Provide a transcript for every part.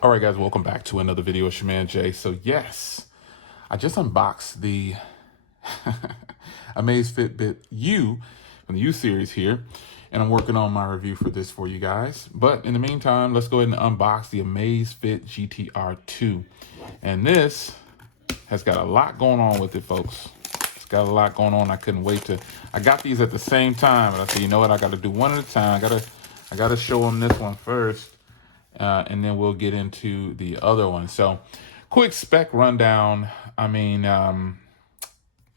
All right, guys, welcome back to another video. It's your man Jay. So yes, I just unboxed the AMAZFIT U from the U series here, and I'm working on my review for this for you guys. But in the meantime, let's go ahead and unbox the AMAZFIT GTR 2. And this has got a lot going on with it, folks. It's got a lot going on. I couldn't wait to. I got these at the same time, but I said, you know what? I got to do one at a time. I gotta show them this one first. And then we'll get into the other one. So quick spec rundown. I mean,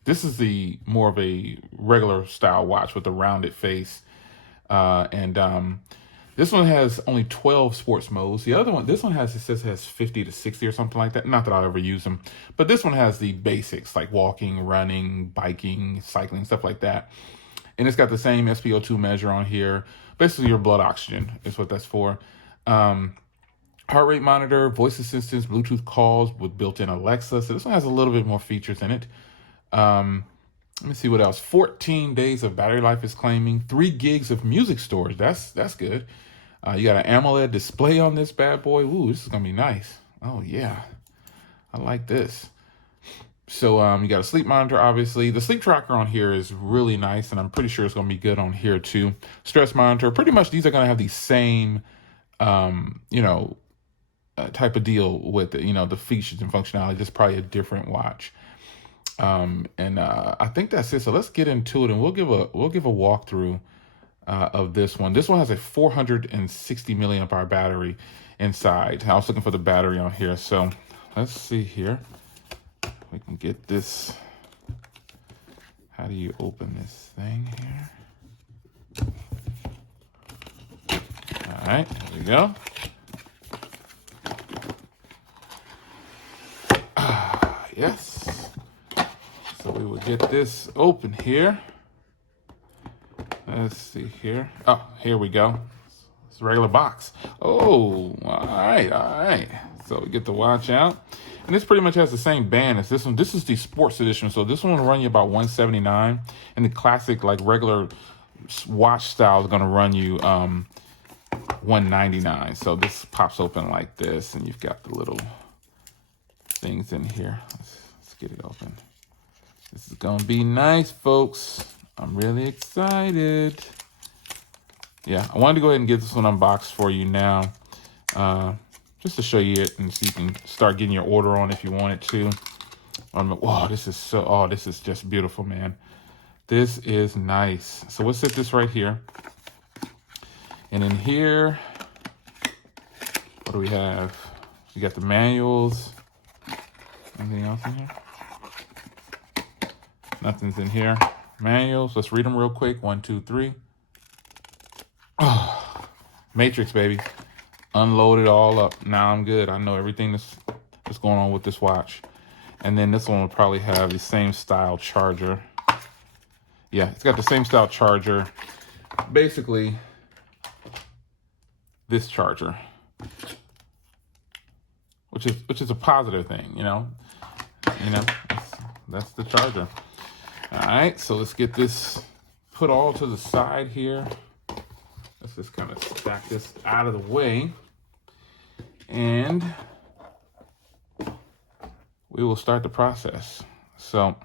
this is the more of a regular style watch with a rounded face. And this one has only 12 sports modes. The other one, this one has, it says it has 50 to 60 or something like that. Not that I'll ever use them, but this one has the basics like walking, running, biking, cycling, stuff like that. And it's got the same SpO2 measure on here. Basically your blood oxygen is what that's for. Heart rate monitor, voice assistance, Bluetooth calls with built-in Alexa. So this one has a little bit more features in it. Let me see what else. 14 days of battery life is claiming. 3 gigs of music storage. That's good. You got an AMOLED display on this bad boy. Ooh, this is gonna be nice. Oh yeah, I like this. So you got a sleep monitor, obviously. The sleep tracker on here is really nice, and I'm pretty sure it's gonna be good on here too. Stress monitor. Pretty much these are gonna have the same, type of deal with it, the features and functionality. Just probably a different watch. I think that's it. So let's get into it, and we'll give a walkthrough of this one. This one has a 460 milliamp hour battery inside. I was looking for the battery on here, so let's see here. We can get this. How do you open this thing here? All right, here we go. Yes. So we will get this open here. Let's see here. Oh, here we go. It's a regular box. Oh, all right. So we get the watch out. And this pretty much has the same band as this one. This is the sports edition. So this one will run you about $179. And the classic, like regular watch style is going to run you $199. So this pops open like this, and you've got the little things in here. Let's get it open. This is gonna be nice, folks. I'm really excited. Yeah, I wanted to go ahead and get this one unboxed for you now, just to show you it and so you can start getting your order on if you wanted to. Wow, this is just beautiful, man. This is nice. So we'll set this right here. And in here, what do we have? We got the manuals. Anything else in here? Nothing's in here. Manuals. Let's read them real quick. 1, 2, 3. Oh, Matrix, baby. Unload it all up. Now I'm good. I know everything that's going on with this watch. And then this one will probably have the same style charger. Yeah, it's got the same style charger. Basically, this charger, which is a positive thing, that's the charger. All right, so let's get this put all to the side here. Let's just kind of stack this out of the way, and we will start the process. So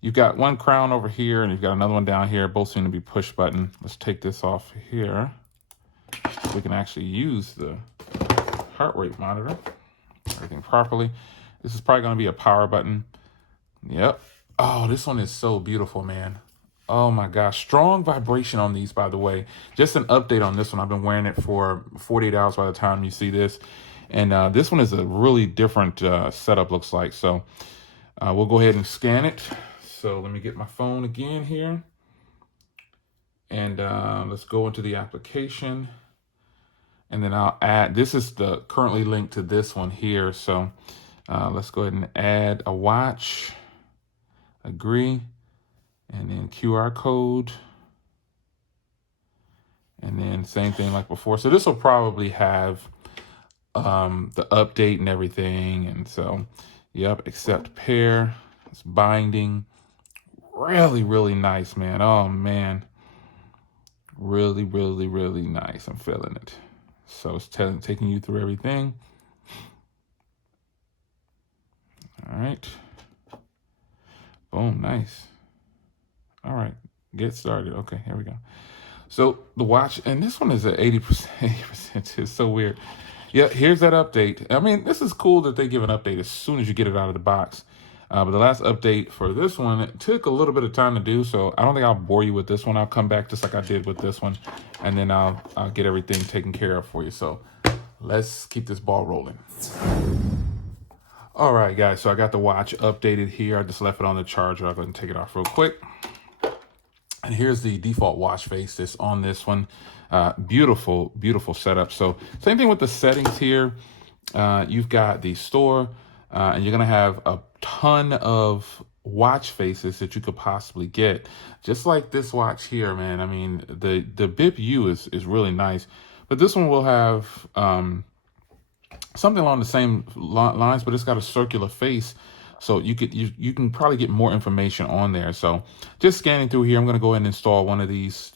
you've got one crown over here, and you've got another one down here. Both seem to be push button. Let's take this off here. We can actually use the heart rate monitor. Everything properly. This is probably going to be a power button. Yep. Oh, this one is so beautiful, man. Oh my gosh. Strong vibration on these, by the way. Just an update on this one. I've been wearing it for 48 hours by the time you see this. And this one is a really different setup, looks like. So we'll go ahead and scan it. So let me get my phone again here. And let's go into the application. And then I'll add, this is the currently linked to this one here. So let's go ahead and add a watch, agree, and then QR code. And then same thing like before. So this will probably have the update and everything. And so, yep, accept pair. It's binding. Really, really nice, man. Oh, man. Really, really, really nice. I'm feeling it. So it's taking you through everything. All right. Boom, nice. All right, get started. Okay, here we go. So the watch, and this one is at 80%, 80%. It's so weird. Yeah, here's that update. I mean, this is cool that they give an update as soon as you get it out of the box. But the last update for this one, it took a little bit of time to do, so I don't think I'll bore you with this one. I'll come back just like I did with this one, and then I'll get everything taken care of for you. So let's keep this ball rolling. All right, guys, so I got the watch updated here. I just left it on the charger. I'll go ahead and take it off real quick. And here's the default watch face that's on this one. Beautiful, beautiful setup. So same thing with the settings here. You've got the store, and you're gonna have a ton of watch faces that you could possibly get. Just like this watch here, man. I mean, the BIP U is really nice, but this one will have something along the same lines, but it's got a circular face. So you can probably get more information on there. So just scanning through here, I'm going to go ahead and install one of these.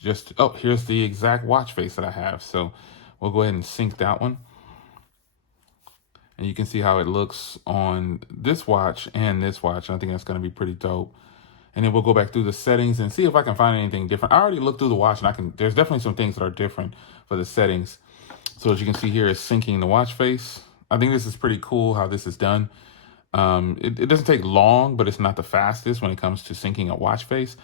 Here's the exact watch face that I have. So we'll go ahead and sync that one. And you can see how it looks on this watch and this watch. I think that's going to be pretty dope. And then we'll go back through the settings and see if I can find anything different. I already looked through the watch, and there's definitely some things that are different for the settings. So as you can see here, it's syncing the watch face. I think this is pretty cool how this is done. It doesn't take long, but it's not the fastest when it comes to syncing a watch face.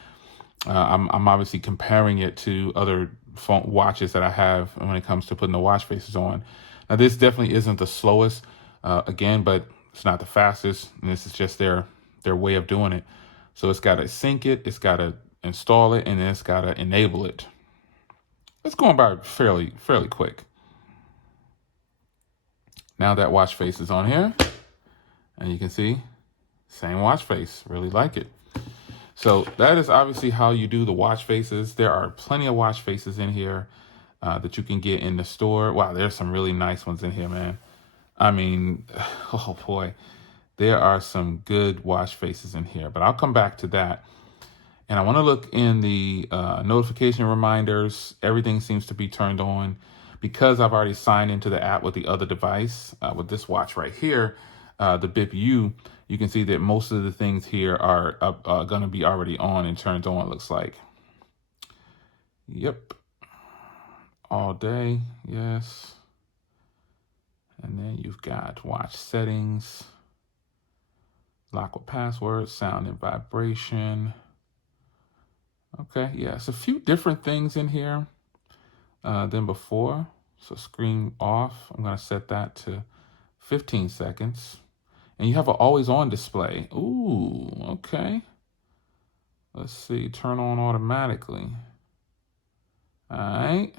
I'm obviously comparing it to other phone watches that I have when it comes to putting the watch faces on. Now, this definitely isn't the slowest, again, but it's not the fastest. And this is just their way of doing it. So it's got to sync it, it's got to install it, and then it's got to enable it. It's going by fairly quick. Now that watch face is on here, and you can see same watch face. Really like it. So that is obviously how you do the watch faces. There are plenty of watch faces in here that you can get in the store. Wow, there's some really nice ones in here, man. I mean, oh boy, there are some good watch faces in here, but I'll come back to that. And I want to look in the notification reminders. Everything seems to be turned on because I've already signed into the app with the other device. With this watch right here, the BIP U, you can see that most of the things here are going to be already on and turned on, looks like. Yep. All day, yes. And then you've got watch settings, lock with password, sound and vibration. Okay, yeah, it's a few different things in here than before. So screen off, I'm gonna set that to 15 seconds. And you have an always on display. Ooh, okay. Let's see, turn on automatically. All right.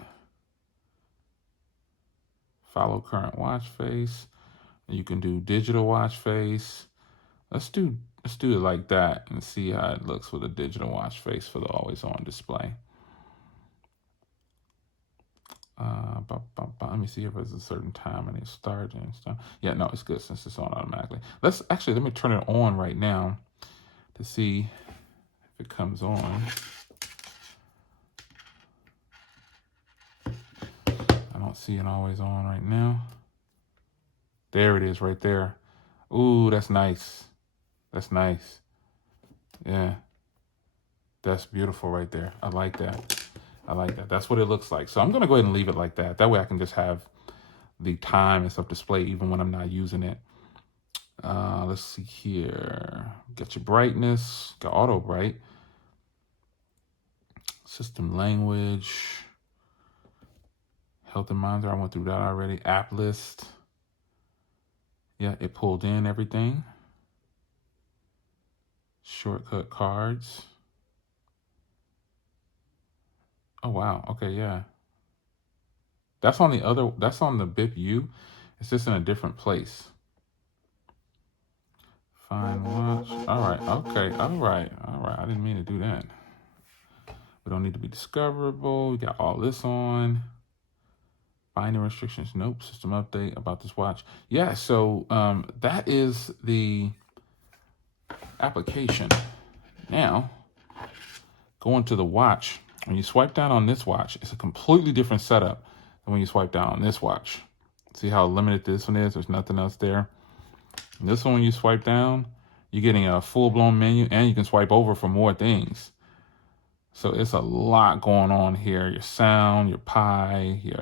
Follow current watch face. You can do digital watch face. Let's do it like that and see how it looks with a digital watch face for the always on display. Let me see if there's a certain time and it starts and stuff. Yeah, no, it's good since it's on automatically. Let me turn it on right now to see if it comes on. I don't see it always on right now. There it is right there. Ooh, that's nice. That's nice. Yeah. That's beautiful right there. I like that. I like that. That's what it looks like. So I'm going to go ahead and leave it like that. That way I can just have the time and stuff displayed even when I'm not using it. Let's see here. Get your brightness. Got auto bright. System language. Health and monitor. I went through that already. App list. Yeah, it pulled in everything. Shortcut cards. Oh, wow. Okay, yeah. That's on the BIP U. It's just in a different place. Find watch. All right. Okay. All right. I didn't mean to do that. We don't need to be discoverable. We got all this on. Binding restrictions. Nope. System update about this watch. Yeah. So that is the application. Now, going to the watch. When you swipe down on this watch, it's a completely different setup than when you swipe down on this watch. See how limited this one is? There's nothing else there. And this one, when you swipe down, You're getting a full-blown menu, and you can swipe over for more things. So it's a lot going on here. Your sound, your pie, you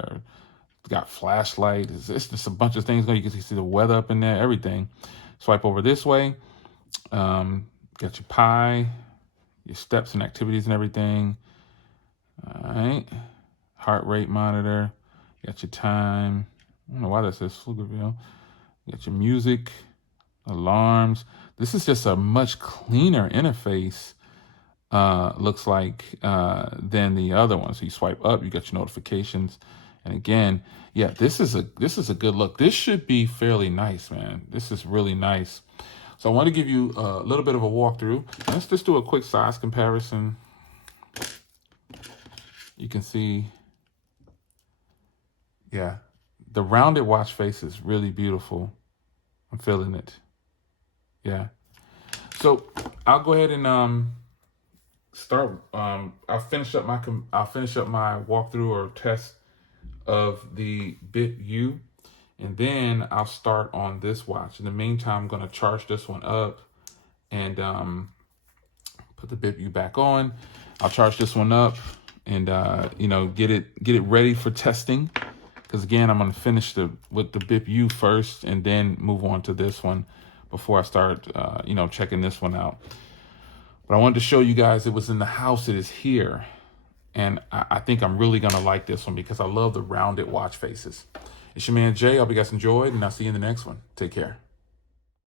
got flashlight. It's just a bunch of things. You can see the weather up in there, everything. Swipe over this way. Got your pie, your steps and activities and everything. All right. Heart rate monitor. Got your time. I don't know why that says Pflugerville. Got your music, alarms. This is just a much cleaner interface, looks like, than the other one. So you swipe up, you got your notifications. And again, yeah, this is a good look. This should be fairly nice, man. This is really nice. So I want to give you a little bit of a walkthrough. Let's just do a quick size comparison. You can see, yeah, the rounded watch face is really beautiful. I'm feeling it. Yeah. So I'll go ahead and start. I'll finish up my walkthrough or test of the Bip U, and then I'll start on this watch. In the meantime, I'm going to charge this one up and put the Bip U back on. I'll charge this one up and you know, get it ready for testing. Because again, I'm going to finish with the Bip U first and then move on to this one before I start you know, checking this one out. But I wanted to show you guys it was in the house. It is here. And I think I'm really going to like this one because I love the rounded watch faces. It's your man Jay. I hope you guys enjoyed, and I'll see you in the next one. Take care.